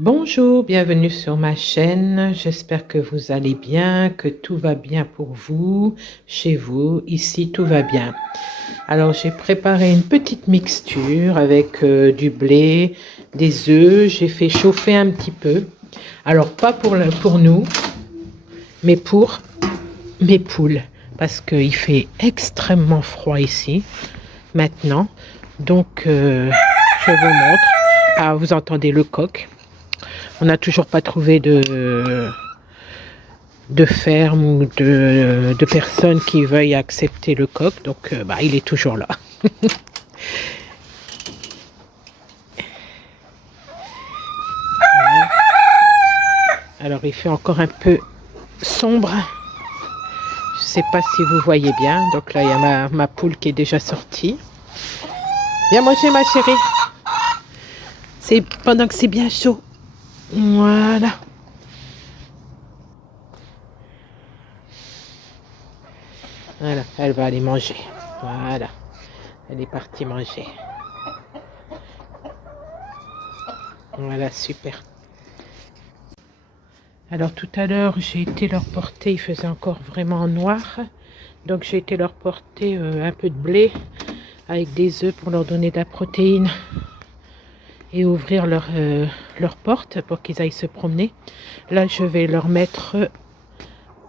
Bonjour, bienvenue sur ma chaîne. J'espère que vous allez bien, que tout va bien pour vous, chez vous, ici tout va bien. Alors j'ai préparé une petite mixture avec du blé, des œufs. J'ai fait chauffer un petit peu. Alors pas pour nous, mais pour mes poules. Parce qu'il fait extrêmement froid ici, maintenant. Donc je vous montre. Ah, vous entendez le coq. On n'a toujours pas trouvé de ferme ou de personnes qui veuillent accepter le coq. Donc, il est toujours là. Alors, il fait encore un peu sombre. Je ne sais pas si vous voyez bien. Donc là, il y a ma poule qui est déjà sortie. Viens manger, ma chérie. C'est pendant que c'est bien chaud. Voilà. Voilà, elle va aller manger. Voilà. Elle est partie manger. Voilà, super. Alors tout à l'heure, j'ai été leur porter, il faisait encore vraiment noir. Donc j'ai été leur porter un peu de blé avec des œufs pour leur donner de la protéine et ouvrir leur porte pour qu'ils aillent se promener. Là, je vais leur mettre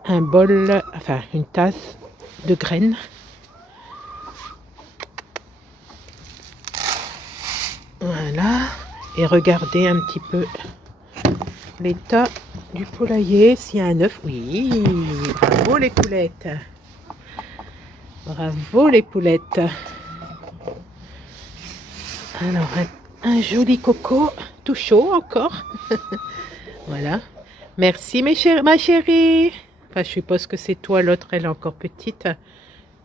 un bol, enfin une tasse de graines. Voilà. Et regardez un petit peu l'état du poulailler. S'il y a un œuf, oui. Bravo les poulettes. Bravo les poulettes. Alors, un joli coco, tout chaud encore. Voilà. Merci ma chérie. Enfin, je suppose que c'est toi, l'autre, elle est encore petite.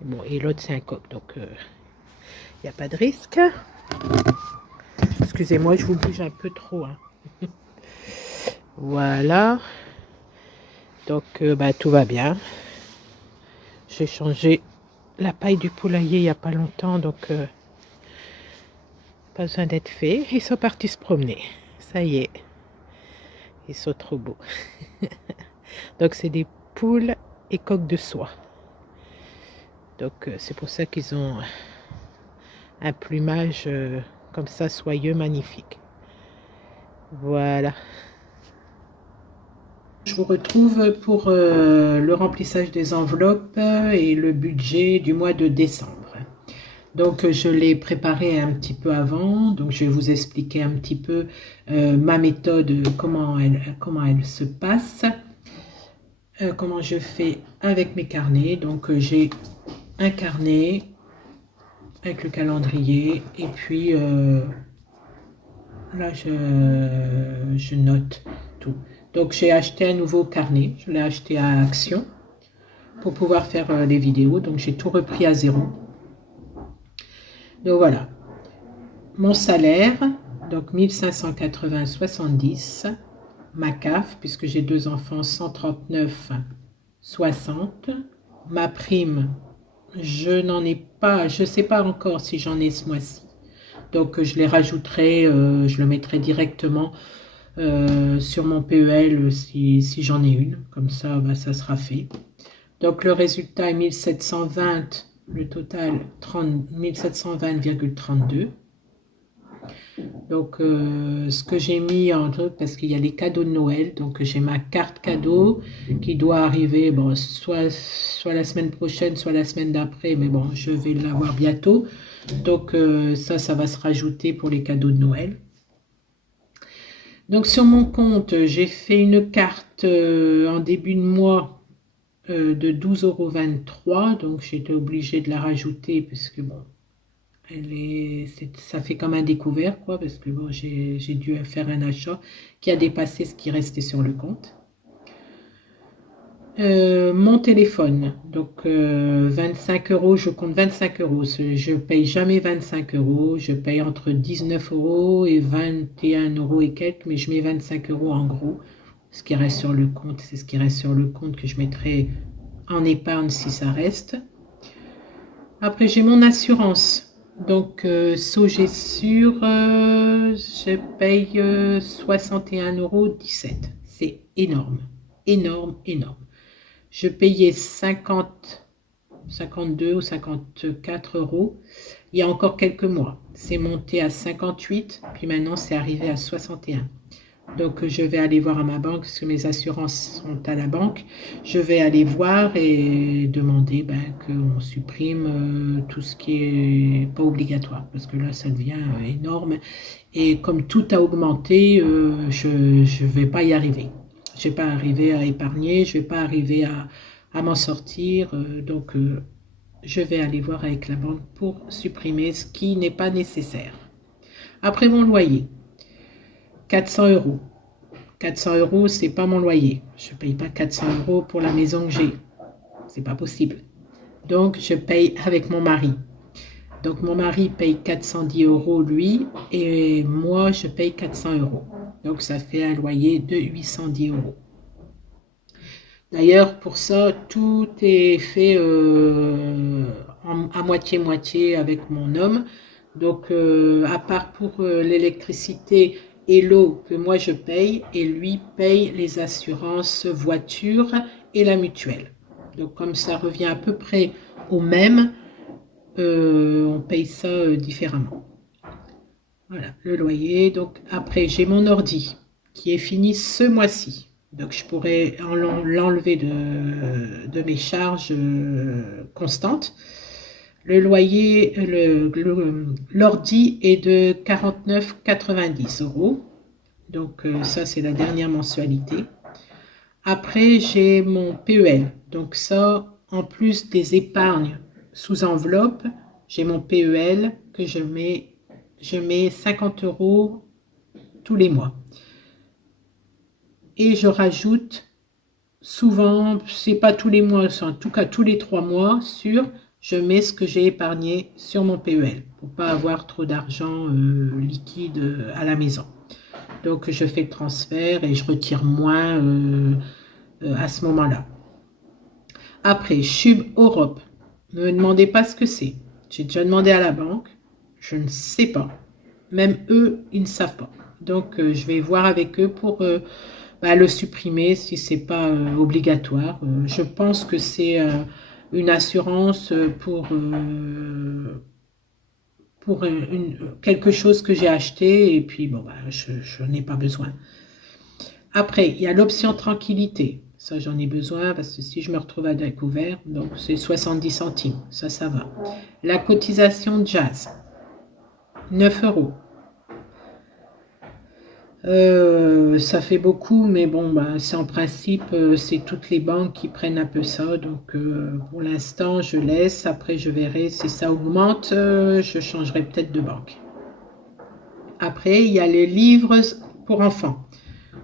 Bon, et l'autre, c'est un coq, donc il n'y a pas de risque. Excusez-moi, je vous bouge un peu trop. Hein. Voilà. Donc, tout va bien. J'ai changé la paille du poulailler il n'y a pas longtemps, donc pas besoin d'être fait. Ils sont partis se promener. Ça y est. Ils sont trop beaux. Donc, c'est des poules et coqs de soie. Donc, c'est pour ça qu'ils ont un plumage comme ça, soyeux, magnifique. Voilà. Je vous retrouve pour le remplissage des enveloppes et le budget du mois de décembre. Donc, je l'ai préparé un petit peu avant. Donc, je vais vous expliquer un petit peu ma méthode, comment elle se passe. Comment je fais avec mes carnets. Donc, j'ai un carnet avec le calendrier. Et puis, là, je note tout. Donc, j'ai acheté un nouveau carnet. Je l'ai acheté à Action pour pouvoir faire les vidéos. Donc, j'ai tout repris à zéro. Donc, voilà. Mon salaire, donc 1580,70. Ma CAF, puisque j'ai 2 enfants, 139,60. Ma prime, je n'en ai pas, je ne sais pas encore si j'en ai ce mois-ci. Donc, je les rajouterai, je le mettrai directement sur mon PEL si j'en ai une. Comme ça, ça sera fait. Donc, le résultat est 1720, le total 1720,32. Donc, ce que j'ai mis en truc, parce qu'il y a les cadeaux de Noël, donc j'ai ma carte cadeau qui doit arriver, bon, soit la semaine prochaine, soit la semaine d'après, mais bon, je vais l'avoir bientôt. Donc, ça va se rajouter pour les cadeaux de Noël. Donc, sur mon compte, j'ai fait une carte en début de mois de 12,23 €, donc j'étais obligée de la rajouter, puisque bon, ça fait comme un découvert, quoi, parce que bon, j'ai dû faire un achat qui a dépassé ce qui restait sur le compte. Mon téléphone, donc 25 €, je compte 25 €. Je paye jamais 25 €, je paye entre 19 € et 21 € et quelques, mais je mets 25 € en gros. Ce qui reste sur le compte, c'est ce qui reste sur le compte que je mettrai en épargne si ça reste. Après, j'ai mon assurance. Donc, Sogessure, je paye 61,17 €. C'est énorme, énorme, énorme. Je payais 52 ou 54 € il y a encore quelques mois. C'est monté à 58, puis maintenant c'est arrivé à 61. Donc je vais aller voir à ma banque, parce que mes assurances sont à la banque. Je vais aller voir et demander qu'on supprime tout ce qui est pas obligatoire, parce que là ça devient énorme. Et comme tout a augmenté, je ne vais pas y arriver. Je ne vais pas arriver à épargner, je ne vais pas arriver à m'en sortir. Donc je vais aller voir avec la banque pour supprimer ce qui n'est pas nécessaire. Après mon loyer, 400 €. 400 €, c'est pas mon loyer. Je ne paye pas 400 € pour la maison que j'ai. C'est pas possible. Donc, je paye avec mon mari. Donc, mon mari paye 410 € lui, et moi, je paye 400 €. Donc, ça fait un loyer de 810 €. D'ailleurs, pour ça, tout est fait à moitié-moitié avec mon homme. Donc, à part pour l'électricité et l'eau que moi je paye, et lui paye les assurances voiture et la mutuelle. Donc, comme ça revient à peu près au même, on paye ça différemment. Voilà, le loyer. Donc, après, j'ai mon ordi qui est fini ce mois-ci. Donc, je pourrais l'enlever de mes charges constantes. Le loyer, l'ordi est de 49,90 €. Donc, ça, c'est la dernière mensualité. Après, j'ai mon PEL. Donc, ça, en plus des épargnes sous enveloppe, j'ai mon PEL que je mets 50 € tous les mois. Et je rajoute souvent, c'est pas tous les mois, en tout cas tous les 3 mois, je mets ce que j'ai épargné sur mon PEL pour pas avoir trop d'argent liquide à la maison. Donc je fais le transfert et je retire moins à ce moment-là. Après, Chub Europe. Ne me demandez pas ce que c'est. J'ai déjà demandé à la banque. Je ne sais pas. Même eux, ils ne savent pas. Donc je vais voir avec eux pour le supprimer si c'est pas obligatoire. Je pense que c'est une assurance pour quelque chose que j'ai acheté, et puis bon, je n'ai pas besoin. Après, il y a l'option tranquillité. Ça, j'en ai besoin parce que si je me retrouve à découvert, donc c'est 70 centimes. Ça va. La cotisation jazz, 9 €. Ça fait beaucoup, mais bon, c'est en principe, c'est toutes les banques qui prennent un peu ça. Donc, pour l'instant, je laisse. Après, je verrai si ça augmente. Je changerai peut-être de banque. Après, il y a les livres pour enfants.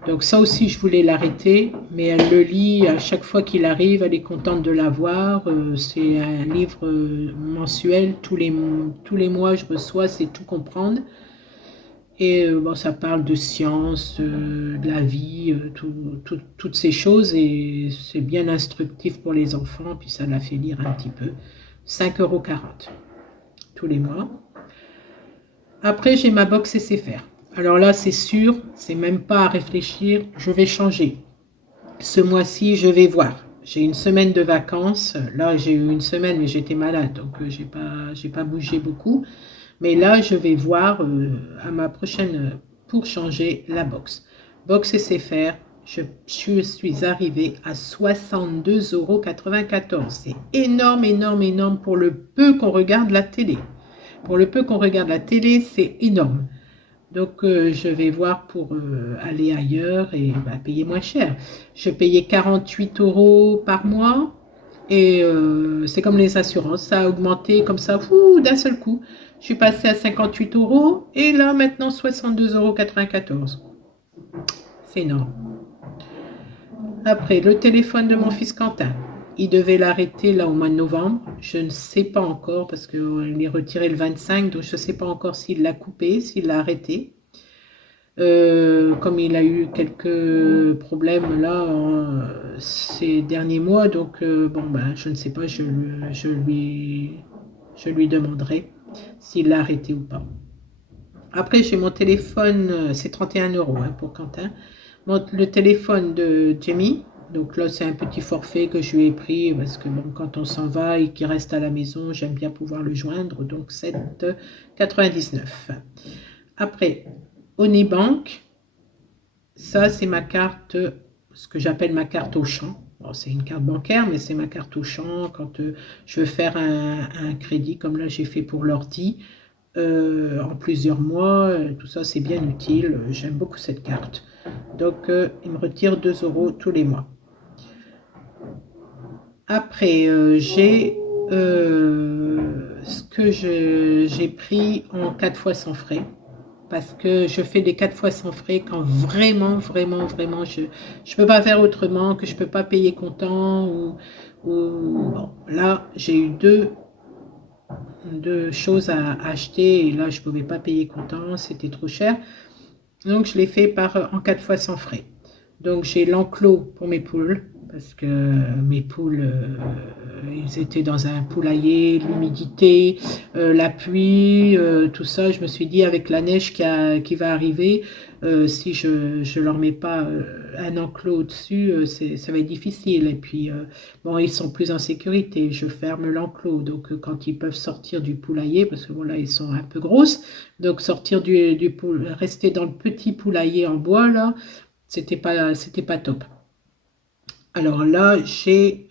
Donc, ça aussi, je voulais l'arrêter, mais elle le lit à chaque fois qu'il arrive. Elle est contente de l'avoir. C'est un livre mensuel. Tous les mois, je reçois, c'est tout comprendre. Et ça parle de science, de la vie, toutes ces choses, et c'est bien instructif pour les enfants, puis ça la fait lire un petit peu. 5,40 € tous les mois. Après, j'ai ma box SFR. Alors là, c'est sûr, c'est même pas à réfléchir, je vais changer. Ce mois-ci, je vais voir. J'ai une semaine de vacances. Là, j'ai eu une semaine, mais j'étais malade, donc j'ai pas bougé beaucoup. Mais là, je vais voir à ma prochaine pour changer la box. Box SFR, je suis arrivée à 62,94 €. C'est énorme, énorme, énorme pour le peu qu'on regarde la télé. Pour le peu qu'on regarde la télé, c'est énorme. Donc, je vais voir pour aller ailleurs et payer moins cher. Je payais 48 € par mois. Et c'est comme les assurances, ça a augmenté comme ça, d'un seul coup. Je suis passée à 58 € et là maintenant 62,94 €. C'est énorme. Après, le téléphone de mon fils Quentin. Il devait l'arrêter là au mois de novembre. Je ne sais pas encore parce qu'il est retiré le 25, donc je ne sais pas encore s'il l'a coupé, s'il l'a arrêté. Comme il a eu quelques problèmes là ces derniers mois, donc je ne sais pas, je lui demanderai. s'il l'a arrêté ou pas. Après, j'ai mon téléphone, c'est 31 € hein, pour Quentin. Le téléphone de Jamie, donc là, c'est un petit forfait que je lui ai pris parce que bon, quand on s'en va et qu'il reste à la maison, j'aime bien pouvoir le joindre, donc 7,99 €. Après, Unibank, ça, c'est ma carte, ce que j'appelle ma carte Auchan. Bon, c'est une carte bancaire, mais c'est ma carte Auchan quand je veux faire un crédit, comme là, j'ai fait pour l'ordi. En plusieurs mois, tout ça c'est bien utile, j'aime beaucoup cette carte. Donc il me retire 2 € tous les mois. Après j'ai ce que j'ai pris en 4 fois sans frais. Parce que je fais des 4 fois sans frais quand vraiment, vraiment, vraiment, je ne peux pas faire autrement, que je ne peux pas payer comptant. Bon, là, j'ai eu deux choses à acheter et là je pouvais pas payer comptant, c'était trop cher, donc je l'ai fait en 4 fois sans frais. Donc j'ai l'enclos pour mes poules parce que mes poules ils étaient dans un poulailler, l'humidité, la pluie, tout ça, je me suis dit avec la neige qui va arriver, si je leur mets pas un enclos au-dessus, ça va être difficile. Et puis bon, ils sont plus en sécurité, je ferme l'enclos, donc quand ils peuvent sortir du poulailler, parce que bon là ils sont un peu grosses, donc sortir rester dans le petit poulailler en bois là, c'était pas top. Alors là, j'ai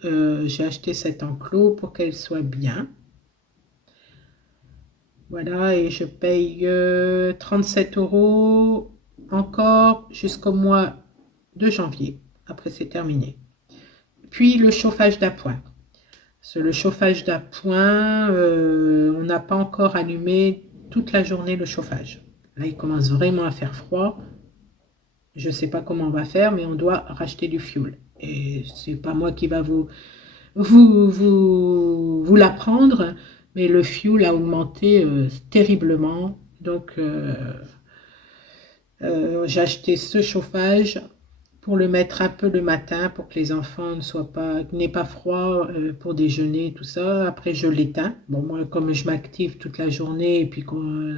acheté cet enclos pour qu'elle soit bien. Voilà, et je paye 37 € encore jusqu'au mois de janvier. Après, c'est terminé. Puis, le chauffage d'appoint. Le chauffage d'appoint, on n'a pas encore allumé toute la journée le chauffage. Là, il commence vraiment à faire froid. Je ne sais pas comment on va faire, mais on doit racheter du fioul. Et c'est pas moi qui va vous l'apprendre, mais le fioul a augmenté terriblement. Donc j'ai acheté ce chauffage pour le mettre un peu le matin pour que les enfants n'aient pas froid pour déjeuner, tout ça. Après je l'éteins. Bon, moi comme je m'active toute la journée et puis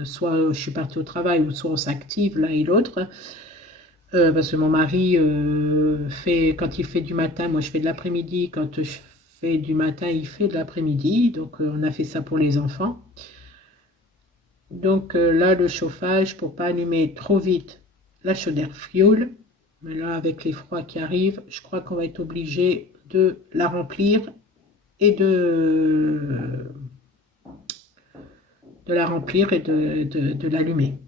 soit je suis partie au travail ou soit on s'active l'un et l'autre. Parce que mon mari quand il fait du matin, moi je fais de l'après-midi. Quand je fais du matin, il fait de l'après-midi. Donc on a fait ça pour les enfants. Donc là, le chauffage, pour pas allumer trop vite la chaudière fioul. Mais là, avec les froids qui arrivent, je crois qu'on va être obligé de la remplir et de l'allumer.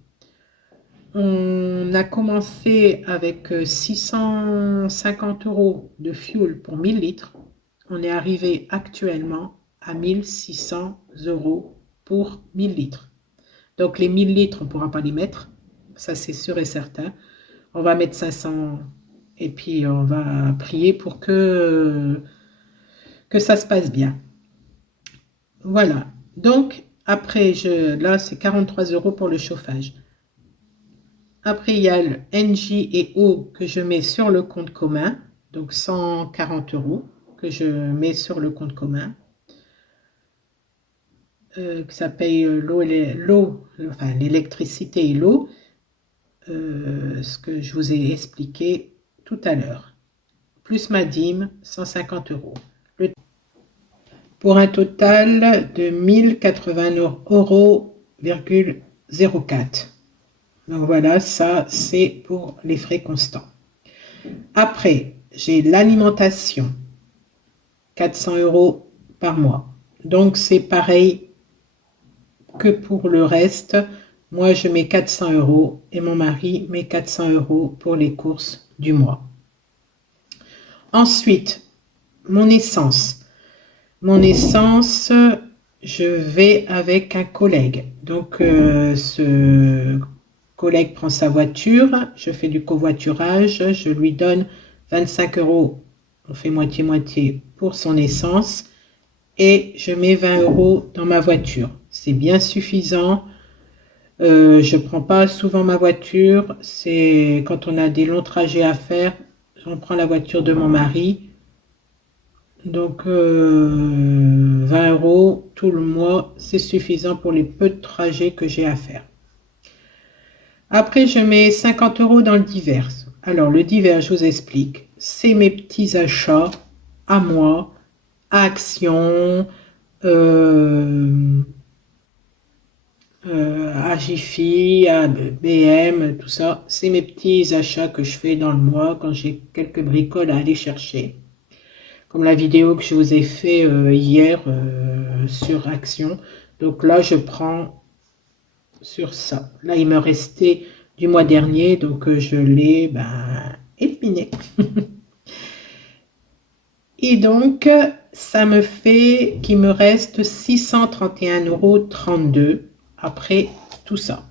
On a commencé avec 650 € de fioul pour 1000 litres. On est arrivé actuellement à 1600 € pour 1000 litres. Donc les 1000 litres, on ne pourra pas les mettre. Ça, c'est sûr et certain. On va mettre 500 et puis on va prier pour que ça se passe bien. Voilà. Donc, après, là, c'est 43 € pour le chauffage. Après, il y a le NJ et O que je mets sur le compte commun. Donc, 140 € que je mets sur le compte commun. Que ça paye l'électricité et l'eau. Ce que je vous ai expliqué tout à l'heure. Plus ma dîme, 150 €. Pour un total de 1080,04 €. Donc voilà, ça c'est pour les frais constants. Après, j'ai l'alimentation, 400 € par mois. Donc c'est pareil que pour le reste. Moi je mets 400 € et mon mari met 400 € pour les courses du mois. Ensuite, mon essence. Mon essence, je vais avec un collègue. Donc ce collègue prend sa voiture, je fais du covoiturage, je lui donne 25 €, on fait moitié-moitié pour son essence, et je mets 20 € dans ma voiture. C'est bien suffisant. Je ne prends pas souvent ma voiture, c'est quand on a des longs trajets à faire, on prend la voiture de mon mari. Donc 20 € tout le mois, c'est suffisant pour les peu de trajets que j'ai à faire. Après, je mets 50 € dans le divers. Alors, le divers, je vous explique. C'est mes petits achats à moi, à Action, à Jiffy, à BM, tout ça. C'est mes petits achats que je fais dans le mois quand j'ai quelques bricoles à aller chercher. Comme la vidéo que je vous ai fait hier sur Action. Donc là, je prends sur ça. Là, il me restait du mois dernier, donc je l'ai éliminé. Et donc, ça me fait qu'il me reste 631,32 € après tout ça.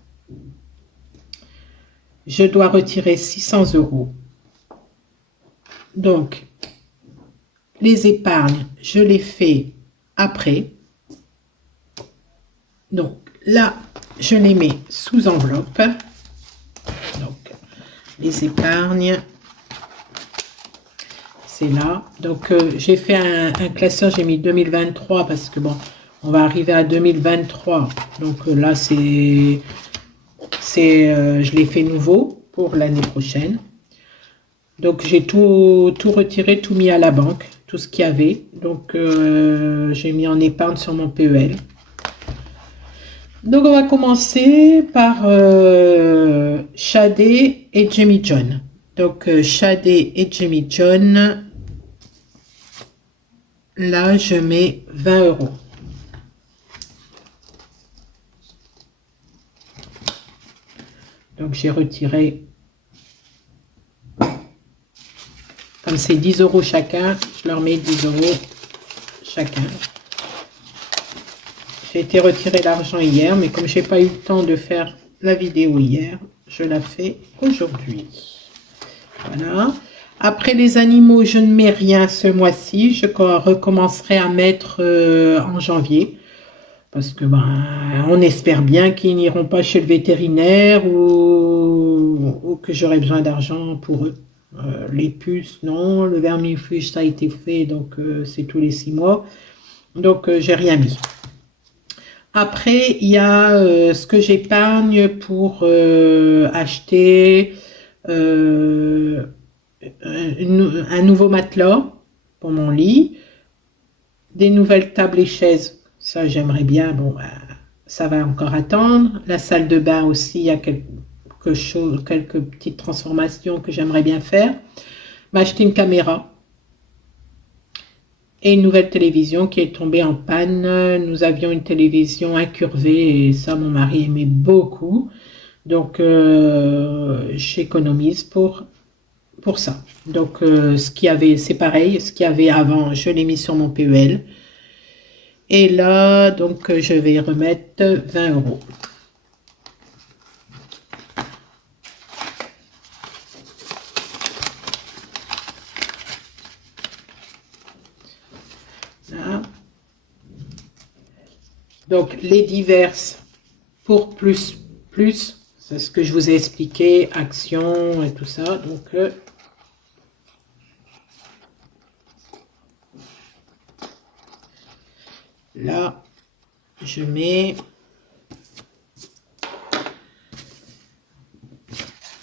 Je dois retirer 600 €. Donc, les épargnes, je les fais après. Donc, là, je les mets sous enveloppe. Donc, les épargnes, c'est là. Donc, j'ai fait un classeur, j'ai mis 2023 parce que bon, on va arriver à 2023. Donc là, je l'ai fait nouveau pour l'année prochaine. Donc, j'ai tout retiré, tout mis à la banque, tout ce qu'il y avait. Donc, j'ai mis en épargne sur mon PEL. Donc, on va commencer par Shadé et Jimmy John. Donc, Shadé et Jimmy John, là, je mets 20 €. Donc, j'ai retiré, comme c'est 10 € chacun, je leur mets 10 € chacun. J'ai été retirer l'argent hier, mais comme j'ai pas eu le temps de faire la vidéo hier, je la fais aujourd'hui. Voilà. Après les animaux, je ne mets rien ce mois-ci. Je recommencerai à mettre en janvier. Parce que on espère bien qu'ils n'iront pas chez le vétérinaire ou que j'aurai besoin d'argent pour eux. Les puces, non. Le vermifuge, ça a été fait, donc c'est tous les 6 mois. Donc, j'ai rien mis. Après, il y a ce que j'épargne pour acheter un nouveau matelas pour mon lit, des nouvelles tables et chaises, ça j'aimerais bien, bon, ça va encore attendre. La salle de bain aussi, il y a quelques petites transformations que j'aimerais bien faire. M'acheter une caméra et une nouvelle télévision qui est tombée en panne. Nous avions une télévision incurvée et ça, mon mari aimait beaucoup. Donc, j'économise pour ça. Donc, ce qu'il y avait, c'est pareil. Ce qu'il y avait avant, je l'ai mis sur mon PEL. Et là, donc, je vais remettre 20 €. Là. Donc, les diverses pour plus, c'est ce que je vous ai expliqué, Action et tout ça. Donc, là, je mets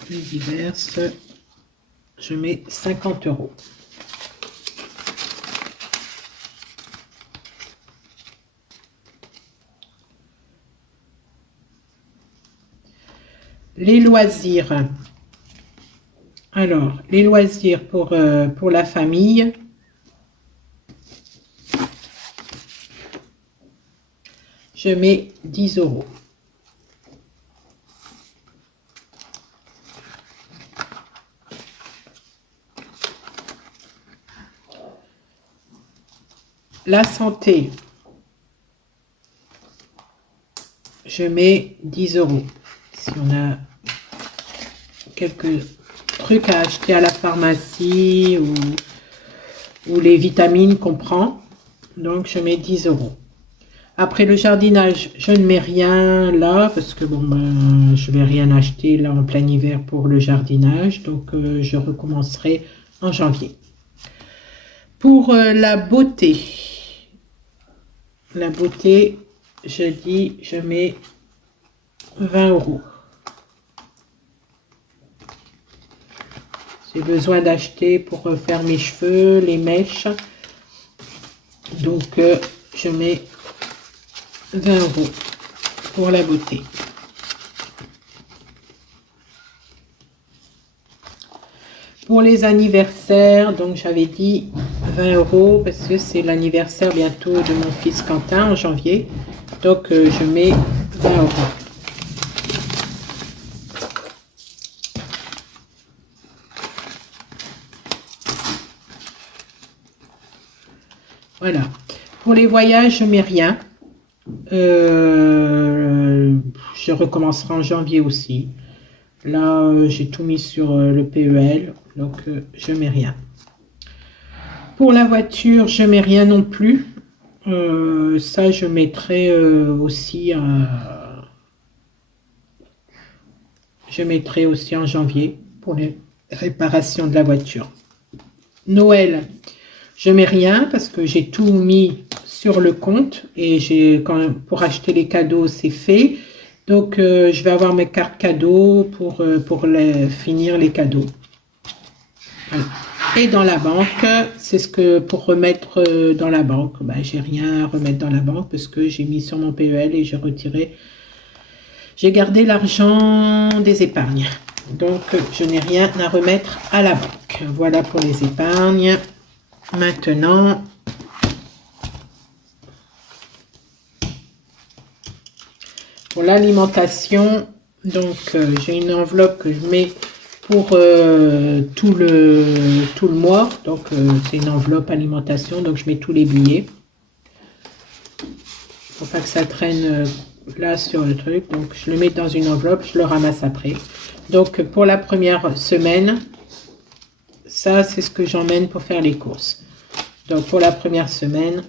les diverses, je mets 50 €. Les loisirs. Alors, les loisirs pour la famille. Je mets 10 €. La santé. Je mets 10 €. Si on a quelques trucs à acheter à la pharmacie ou les vitamines qu'on prend. Donc, je mets 10 €. Après le jardinage, je ne mets rien là parce que bon, je vais rien acheter là en plein hiver pour le jardinage. Donc, je recommencerai en janvier. Pour la beauté, je dis, je mets 20 €. J'ai besoin d'acheter pour faire mes cheveux, les mèches. Donc, je mets 20 € pour la beauté. Pour les anniversaires, donc j'avais dit 20 € parce que c'est l'anniversaire bientôt de mon fils Quentin en janvier. Donc, je mets 20 €. Voilà. Pour les voyages, je mets rien. Je recommencerai en janvier aussi. Là, j'ai tout mis sur le PEL, donc je mets rien. Pour la voiture, je mets rien non plus. Ça, je mettrai aussi en janvier pour les réparations de la voiture. Noël, je mets rien parce que j'ai tout mis sur le compte et pour acheter les cadeaux, c'est fait. Donc, je vais avoir mes cartes cadeaux pour finir les cadeaux. Voilà. Et dans la banque, c'est pour remettre dans la banque. Ben, j'ai rien à remettre dans la banque parce que j'ai mis sur mon PEL et j'ai gardé l'argent des épargnes. Donc, je n'ai rien à remettre à la banque. Voilà pour les épargnes. Maintenant, pour l'alimentation, donc j'ai une enveloppe que je mets pour tout le mois. Donc, c'est une enveloppe alimentation, donc je mets tous les billets. Pour pas que ça traîne là sur le truc. Donc, je le mets dans une enveloppe, je le ramasse après. Donc, pour la première semaine, ça, c'est ce que j'emmène pour faire les courses. Donc, pour la première semaine,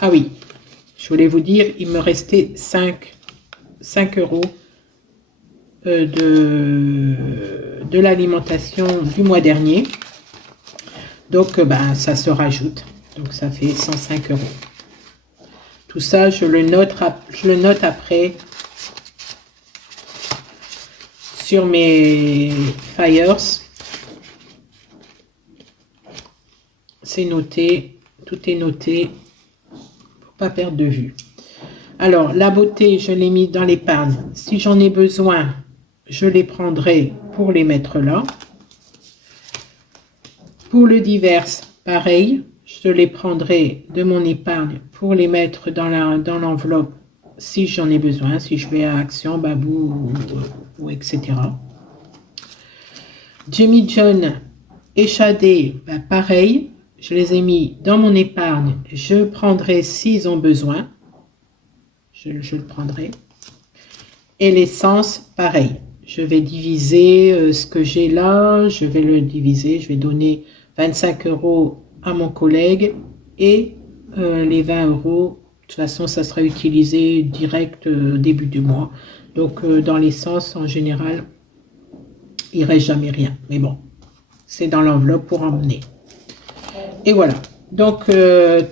ah oui, je voulais vous dire, il me restait 5 € de l'alimentation du mois dernier. Donc, ben, ça se rajoute. Donc, ça fait 105 €. Tout ça, je le note après sur mes flyers. C'est noté, tout est noté pour pas perdre de vue. Alors, la beauté, je l'ai mis dans l'épargne. Si j'en ai besoin, je les prendrai pour les mettre là. Pour le divers, pareil. Je les prendrai de mon épargne pour les mettre dans l'enveloppe si j'en ai besoin, si je vais à Action, Babou ou etc. Jimmy John et Shadé, ben pareil, je les ai mis dans mon épargne, je prendrai s'ils ont besoin, je le prendrai. Et l'essence, pareil, je vais diviser ce que j'ai là, je vais le diviser, je vais donner 25 € à mon collègue et les 20 €, de toute façon ça sera utilisé direct début du mois. Donc dans l'essence en général il reste jamais rien, mais bon c'est dans l'enveloppe pour emmener. Et voilà, donc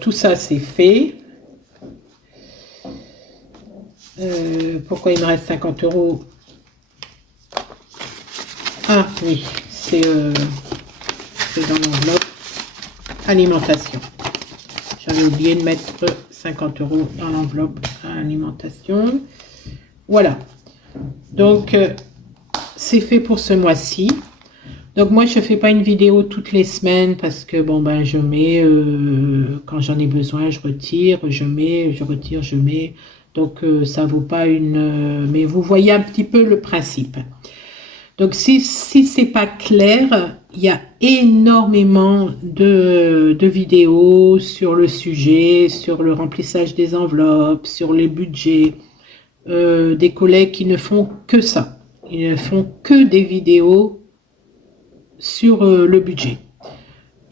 tout ça c'est fait. Pourquoi il me reste 50 €? Ah oui, c'est dans l'enveloppe alimentation. J'avais oublié de mettre 50 € dans l'enveloppe alimentation. Voilà. Donc, c'est fait pour ce mois-ci. Donc, moi, je ne fais pas une vidéo toutes les semaines parce que, bon, ben, je mets, quand j'en ai besoin, je retire, je mets, je retire, je mets. Donc, ça vaut pas mais vous voyez un petit peu le principe. Donc, si c'est pas clair, il y a énormément de vidéos sur le sujet, sur le remplissage des enveloppes, sur les budgets, des collègues qui ne font que ça. Ils ne font que des vidéos sur le budget.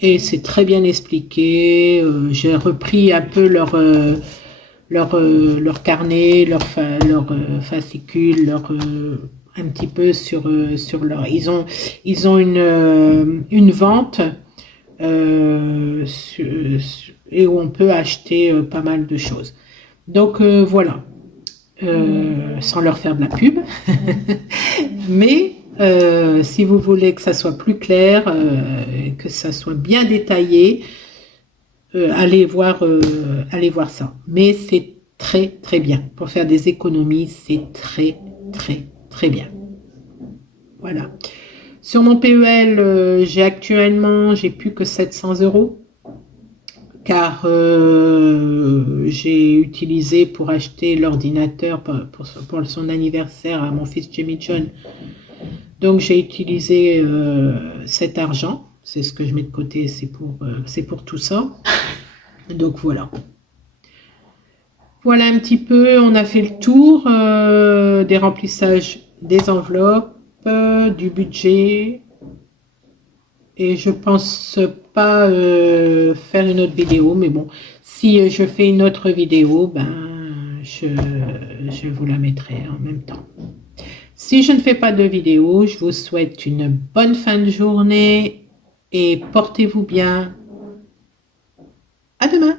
Et c'est très bien expliqué. J'ai repris un peu leur carnet, leur fascicule, un petit peu sur leur... Ils ont une vente et où on peut acheter pas mal de choses. Donc voilà, sans leur faire de la pub. Mais si vous voulez que ça soit plus clair, que ça soit bien détaillé, allez voir ça. Mais c'est très très bien. Pour faire des économies, c'est très très très bien. Voilà. Sur mon PEL, j'ai plus que 700 €, car j'ai utilisé pour acheter l'ordinateur pour son anniversaire à mon fils Jimmy John. Donc j'ai utilisé cet argent. C'est ce que je mets de côté, c'est pour tout ça. Donc voilà. Voilà un petit peu, on a fait le tour des remplissages des enveloppes, du budget. Et je pense pas faire une autre vidéo, mais bon, si je fais une autre vidéo, ben je vous la mettrai en même temps. Si je ne fais pas de vidéo, je vous souhaite une bonne fin de journée et portez-vous bien. À demain!